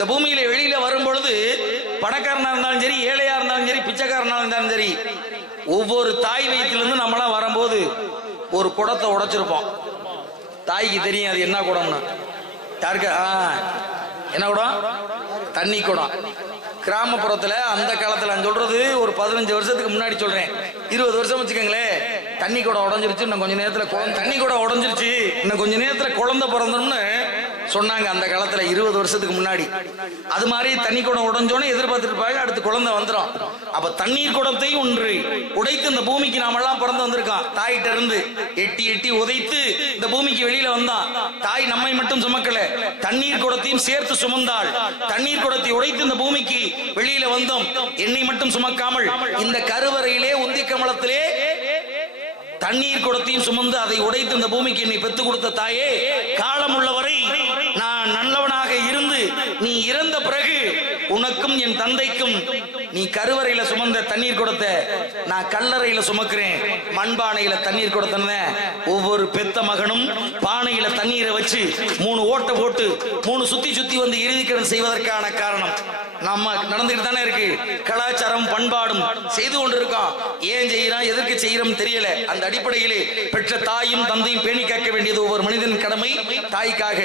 இந்த பூமியில வெளியில வரும் பொழுது பணக்காரனா இருந்தாலும் சரி, ஏழையா இருந்தாலும் சரி, பிச்சைக்காரனா இருந்தாலும் சரி, ஒவ்வொரு தாய் வயிற்றிலிருந்து நம்மளாம் வரும்போது ஒரு குடத்தை உடைச்சிருப்போம். தாய்க்கு தெரியும் அது என்ன குடம்னு. யாருக்கு? என்ன குடம்? தண்ணி குடம். கிராமப்புறத்துல அந்த காலத்துல நான் சொல்றது ஒரு 15 வருஷத்துக்கு முன்னாடி சொல்றேன். 20 வருஷம் வச்சுக்கோங்களேன். தண்ணி குடம் உடஞ்சிருச்சு, இன்னும் கொஞ்ச நேரத்துல தண்ணி குடம் உடஞ்சிருச்சு, இன்னும் கொஞ்ச நேரத்துல குழந்தை பிறந்தோம்னு சொன்னாங்க அந்த காலத்துல 20 வருஷத்துக்கு முன்னாடி. அது மாதிரி தண்ணி குடம் உடஞ்சோன்னு எதிர்பார்த்துட்டு இருப்பாங்க, அடுத்து குழந்தை வந்துடும். அப்ப தண்ணீர் குடத்தையும் ஒன்று உடைத்து இந்த பூமிக்கு நாமெல்லாம் பிறந்து வந்திருக்கோம். தாயிட்ட இருந்து எட்டி எட்டி உதைத்து இந்த பூமிக்கு வெளியில வந்தான். தாய் நம்மை மட்டும் சுமக்கல, தண்ணீர் குடத்தையும் சேர்த்து சுமந்தாள். தண்ணீர் குடத்தை உடைத்து இந்த பூமிக்கு வெளியில வந்தோம். என்னை மட்டும் சுமக்காமல் இந்த கருவறையிலே உந்தி கமலத்திலே தண்ணீர் குடத்தையும் சுமந்து அதை உடைத்து இந்த பூமிக்கு என்னை பெற்றுக் கொடுத்த தாயே, காலம் உள்ளவரை நான் நல்லவனாக இருந்து நீ இறந்த பிறகு உனக்கும் என் தந்தைக்கும் நீ கருவறையில சுமந்த தண்ணீர் குடத்தை நான் கல்லறையில சுமக்கிறேன். மண்பானையில தண்ணீர் குடத்தை ஒவ்வொரு பெத்த மகனும் பானையில தண்ணீரை வச்சு 3 ஓட்டை போட்டு 3 சுத்தி சுத்தி வந்து இறுதிக்கடன் செய்வதற்கான காரணம் நம்ம நடந்துகிட்டு தானே இருக்கு. கலாச்சாரம் பண்பாடும் செய்து கொண்டிருக்கோம். ஏன் செய்யறோம், எதற்கு செய்யறோம் தெரியல. அந்த அடிப்படையிலே பெற்ற தாயும் தந்தையும் பேணி காக்க வேண்டியது ஒவ்வொரு மனிதன் கடமை. தாய்க்காக